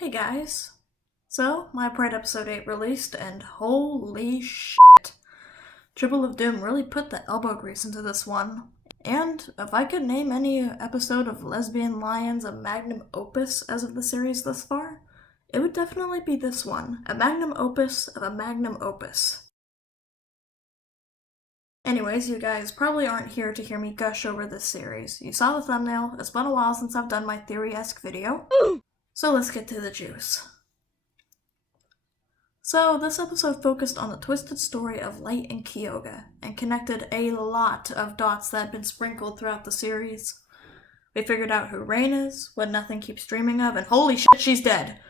Hey guys. So, my Pride episode 8 released, and holy shit. Tribbleofdoom really put the elbow grease into this one. And if I could name any episode of Lesbian Lions a magnum opus as of the series thus far, it would definitely be this one. A magnum opus of a magnum opus. Anyways, you guys probably aren't here to hear me gush over this series. You saw the thumbnail, it's been a while since I've done my theory-esque video. So let's get to the juice. So this episode focused on the twisted story of Lite and Kyoga, and connected a lot of dots that had been sprinkled throughout the series. We figured out who Rain is, what Nothing keeps dreaming of, and holy shit, she's dead!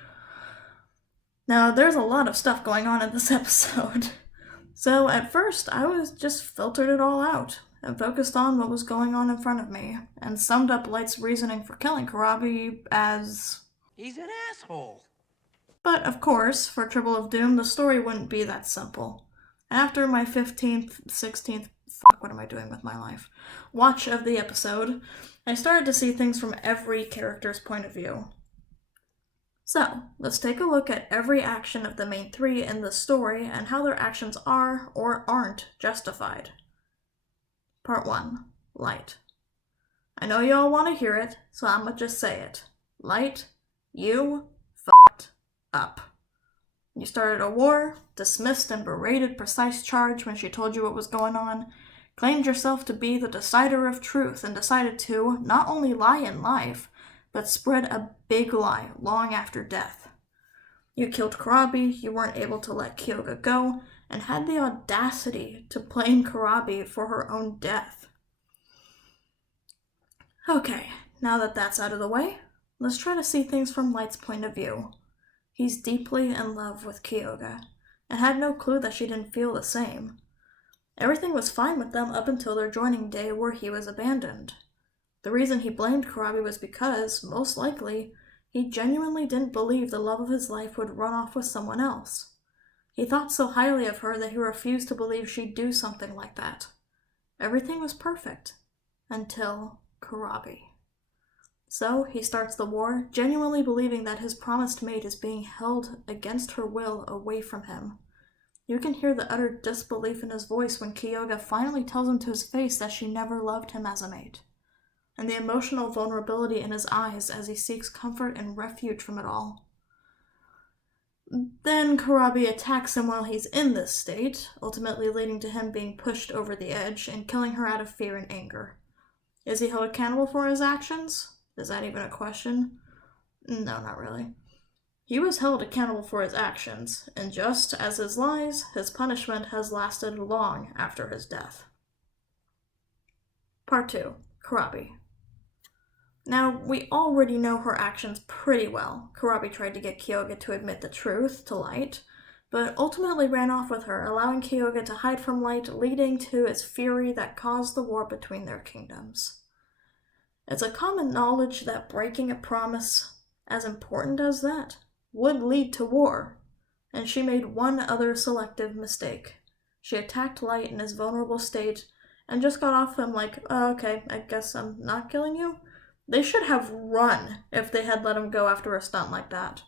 Now, there's a lot of stuff going on in this episode. So at first, I was just filtered it all out, and focused on what was going on in front of me, and summed up Lite's reasoning for killing Karabi as... he's an asshole. But, of course, for Tribbleofdoom, the story wouldn't be that simple. After my 15th, 16th, what am I doing with my life, watch of the episode, I started to see things from every character's point of view. So, let's take a look at every action of the main three in the story and how their actions are or aren't justified. Part 1. Lite. I know y'all want to hear it, so I'ma just say it. Lite, you fucked up. You started a war, dismissed and berated Precise Charge when she told you what was going on, claimed yourself to be the decider of truth, and decided to not only lie in life, but spread a big lie long after death. You killed Karabi, you weren't able to let Kyoga go, and had the audacity to blame Karabi for her own death. Okay, now that that's out of the way, let's try to see things from Lite's point of view. He's deeply in love with Kyoga, and had no clue that she didn't feel the same. Everything was fine with them up until their joining day where he was abandoned. The reason he blamed Karabi was because, most likely, he genuinely didn't believe the love of his life would run off with someone else. He thought so highly of her that he refused to believe she'd do something like that. Everything was perfect. Until Karabi. So, he starts the war, genuinely believing that his promised mate is being held against her will away from him. You can hear the utter disbelief in his voice when Kyoga finally tells him to his face that she never loved him as a mate, and the emotional vulnerability in his eyes as he seeks comfort and refuge from it all. Then Karabi attacks him while he's in this state, ultimately leading to him being pushed over the edge and killing her out of fear and anger. Is he held accountable for his actions? Is that even a question? No, not really. He was held accountable for his actions, and just as his lies, his punishment has lasted long after his death. Part 2. Karabi. Now, we already know her actions pretty well. Karabi tried to get Kyoga to admit the truth to Lite, but ultimately ran off with her, allowing Kyoga to hide from Lite, leading to its fury that caused the war between their kingdoms. It's a common knowledge that breaking a promise, as important as that, would lead to war, and she made one other selective mistake. She attacked Lite in his vulnerable state, and just got off him like, oh, okay, I guess I'm not killing you? They should have run if they had let him go after a stunt like that.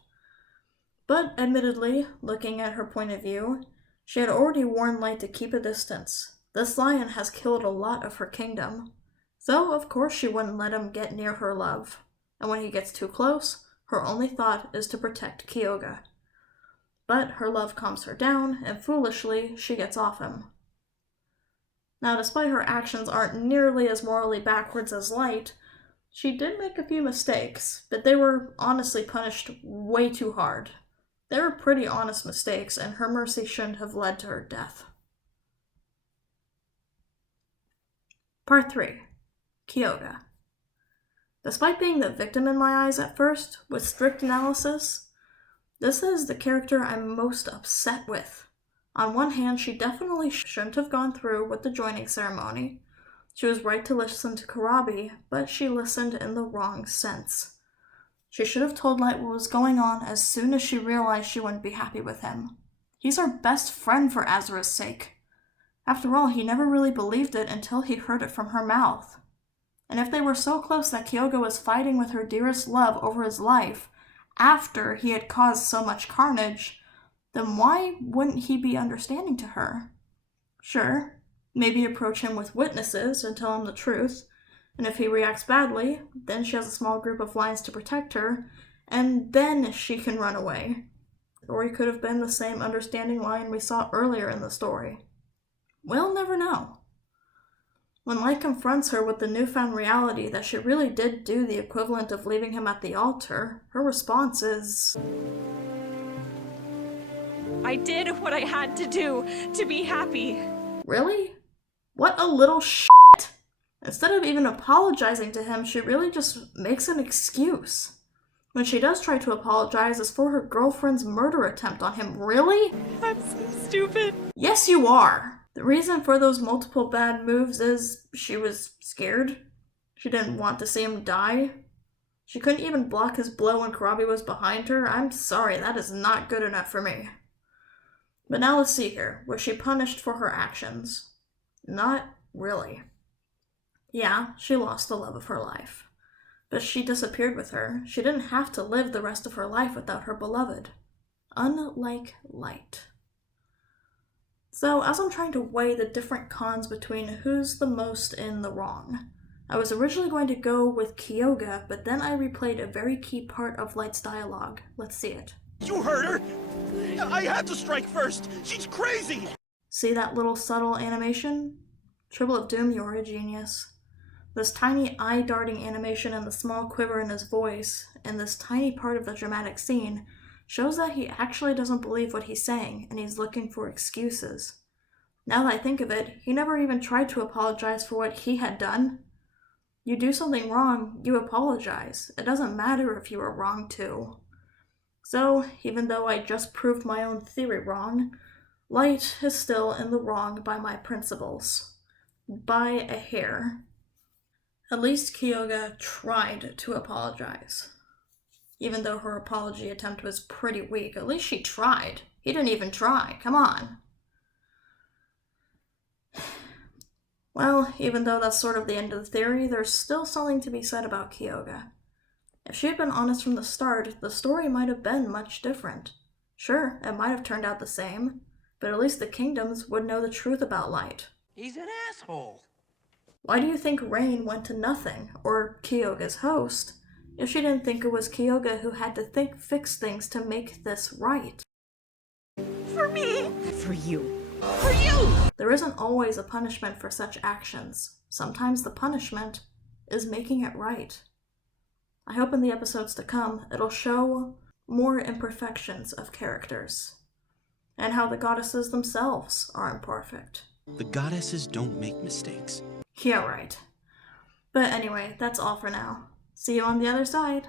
But, admittedly, looking at her point of view, she had already warned Lite to keep a distance. This lion has killed a lot of her kingdom. So, of course, she wouldn't let him get near her love. And when he gets too close, her only thought is to protect Kyoga. But her love calms her down, and foolishly, she gets off him. Now, despite her actions aren't nearly as morally backwards as Lite, she did make a few mistakes, but they were honestly punished way too hard. They were pretty honest mistakes, and her mercy shouldn't have led to her death. Part 3. Kyoga. Despite being the victim in my eyes at first, with strict analysis, this is the character I'm most upset with. On one hand, she definitely shouldn't have gone through with the joining ceremony. She was right to listen to Karabi, but she listened in the wrong sense. She should have told Lite what was going on as soon as she realized she wouldn't be happy with him. He's our best friend for Azura's sake. After all, he never really believed it until he heard it from her mouth. And if they were so close that Kyoga was fighting with her dearest love over his life, after he had caused so much carnage, then why wouldn't he be understanding to her? Sure, maybe approach him with witnesses and tell him the truth, and if he reacts badly, then she has a small group of lions to protect her, and then she can run away. Or he could have been the same understanding lion we saw earlier in the story. We'll never know. When Lite confronts her with the newfound reality that she really did do the equivalent of leaving him at the altar, her response is... I did what I had to do to be happy. Really? What a little shit! Instead of even apologizing to him, she really just makes an excuse. When she does try to apologize, it's for her girlfriend's murder attempt on him. Really? I'm so stupid. Yes, you are. The reason for those multiple bad moves is she was scared. She didn't want to see him die. She couldn't even block his blow when Kurabi was behind her. I'm sorry, that is not good enough for me. But now let's see here. Was she punished for her actions? Not really. Yeah, she lost the love of her life. But she disappeared with her. She didn't have to live the rest of her life without her beloved. Unlike Lite. So, as I'm trying to weigh the different cons between who's the most in the wrong, I was originally going to go with Kyoga, but then I replayed a very key part of Lite's dialogue. Let's see it. You heard her! I had to strike first! She's crazy! See that little subtle animation? Tribble of Doom, you're a genius. This tiny eye-darting animation and the small quiver in his voice, and this tiny part of the dramatic scene, shows that he actually doesn't believe what he's saying, and he's looking for excuses. Now that I think of it, he never even tried to apologize for what he had done. You do something wrong, you apologize. It doesn't matter if you were wrong too. So, even though I just proved my own theory wrong, Lite is still in the wrong by my principles. By a hair. At least Kyoga tried to apologize. Even though her apology attempt was pretty weak, at least she tried. He didn't even try, come on. Well, even though that's sort of the end of the theory, there's still something to be said about Kyoga. If she had been honest from the start, the story might have been much different. Sure, it might have turned out the same, but at least the kingdoms would know the truth about Lite. He's an asshole. Why do you think Rain went to nothing, or Kyoga's host, if she didn't think it was Kyoga who had to fix things to make this right? For me. For you. For you! There isn't always a punishment for such actions. Sometimes the punishment is making it right. I hope in the episodes to come, it'll show more imperfections of characters, and how the goddesses themselves are imperfect. The goddesses don't make mistakes. Yeah, right. But anyway, that's all for now. See you on the other side.